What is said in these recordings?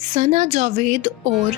सना जावेद और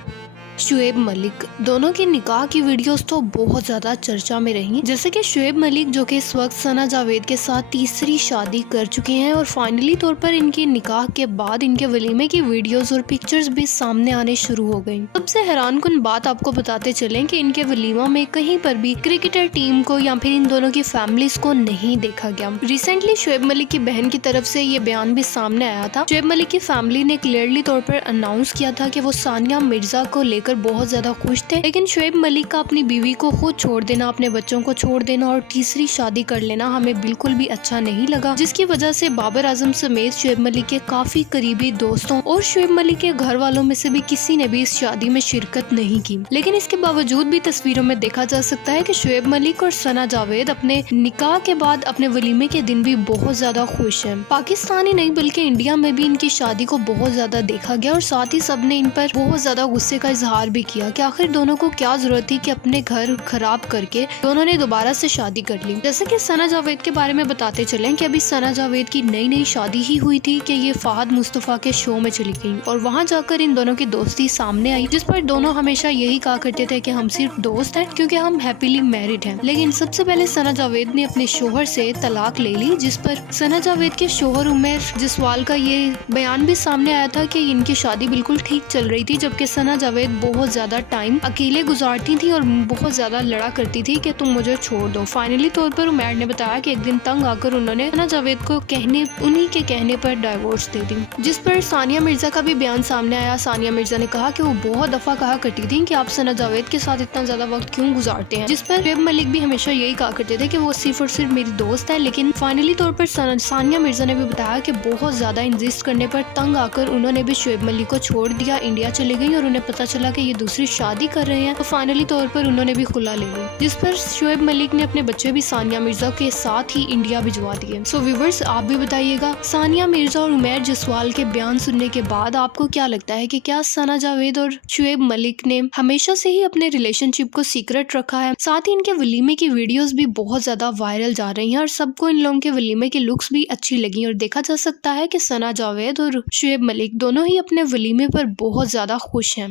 शुएब मलिक दोनों के निकाह की वीडियोस तो बहुत ज़्यादा चर्चा में रही। जैसे कि शुएब मलिक जो कि इस वक्त सना जावेद के साथ तीसरी शादी कर चुके हैं और फाइनली तौर पर इनके निकाह के बाद इनके वलीमे की वीडियोस और पिक्चर्स भी सामने आने शुरू हो गई। सबसे हैरानकुन बात आपको बताते चलें कि इनके वलीमा में कहीं पर भी क्रिकेटर टीम को या फिर इन दोनों की फैमिलीज को नहीं देखा गया। रिसेंटली शुएब मलिक की बहन की तरफ से ये बयान भी सामने आया था। शुएब मलिक की फैमिली ने क्लियरली तौर पर अनाउंस किया था कि वो सानिया मिर्जा को लेकर बहुत ज्यादा खुश थे, लेकिन शुएब मलिक का अपनी बीवी को खुद छोड़ देना, अपने बच्चों को छोड़ देना और तीसरी शादी कर लेना हमें बिल्कुल भी अच्छा नहीं लगा, जिसकी वजह से बाबर आजम समेत शुएब मलिक के काफी करीबी दोस्तों और शुएब मलिक के घर वालों में से भी किसी ने भी इस शादी में शिरकत नहीं की। लेकिन इसके बावजूद भी तस्वीरों में देखा जा सकता है कि शुएब मलिक और सना जावेद अपने निकाह के बाद अपने वलीमे के दिन भी बहुत ज्यादा खुश हैं। पाकिस्तान ही नहीं बल्कि इंडिया में भी इनकी शादी को बहुत ज्यादा देखा गया और साथ ही सबने इन पर बहुत ज्यादा गुस्से का इजहार भी किया कि आखिर दोनों को क्या जरूरत थी कि अपने घर खराब करके दोनों ने दोबारा से शादी कर ली। जैसे कि सना जावेद के बारे में बताते चलें कि अभी सना जावेद की नई नई शादी ही हुई थी कि ये फहद मुस्तफा के शो में चली गई और वहां जाकर इन दोनों की दोस्ती सामने आई, जिस पर दोनों हमेशा यही कहा करते थे कि हम सिर्फ दोस्त हैं क्योंकि हम हैप्पीली मैरिड हैं। लेकिन सबसे पहले सना जावेद ने अपने शोहर से तलाक ले ली, जिस पर सना जावेद के शोहर उमर जसवाल का ये बयान भी सामने आया था कि इनकी शादी बिल्कुल ठीक चल रही थी, जबकि सना जावेद बहुत ज्यादा टाइम अकेले गुजारती थी और बहुत ज्यादा लड़ा करती थी कि तुम मुझे छोड़ दो। फाइनली तौर पर उमर ने बताया कि एक दिन तंग आकर उन्होंने सना जावेद को उन्हीं के कहने पर डाइवोर्स दे दी, जिस पर सानिया मिर्जा का भी बयान सामने आया। सानिया मिर्जा ने कहा कि वो बहुत दफा कहा करती थी कि आप सना जावेद के साथ इतना ज्यादा वक्त क्यों गुजारते हैं, जिस पर शुएब मलिक भी हमेशा यही कहा करते थे कि वो सिर्फ और सिर्फ मेरी दोस्त है। लेकिन फाइनली तौर पर सानिया मिर्जा ने भी बताया कि बहुत ज्यादा इंसिस्ट करने पर तंग आकर उन्होंने भी शुएब मलिक को छोड़ दिया, इंडिया चले गई और उन्हें पता चला कि ये दूसरी शादी कर रहे हैं, तो फाइनली तौर पर उन्होंने भी खुला ले लिया, जिस पर शुएब मलिक ने अपने बच्चे भी सानिया मिर्जा के साथ ही इंडिया भिजवा दिए। सो व्यूअर्स, आप भी बताइएगा सानिया मिर्जा और उमर जसवाल के बयान सुनने के बाद आपको क्या लगता है कि क्या सना जावेद और शुएब मलिक ने हमेशा से ही अपने रिलेशनशिप को सीक्रेट रखा है? साथ ही इनके वलीमे की वीडियोस भी बहुत ज्यादा वायरल जा रही हैं और सबको इन लोगों के वलीमे की लुक्स भी अच्छी लगी और देखा जा सकता है कि सना जावेद और शुएब मलिक दोनों ही अपने वलीमे पर बहुत ज्यादा खुश हैं।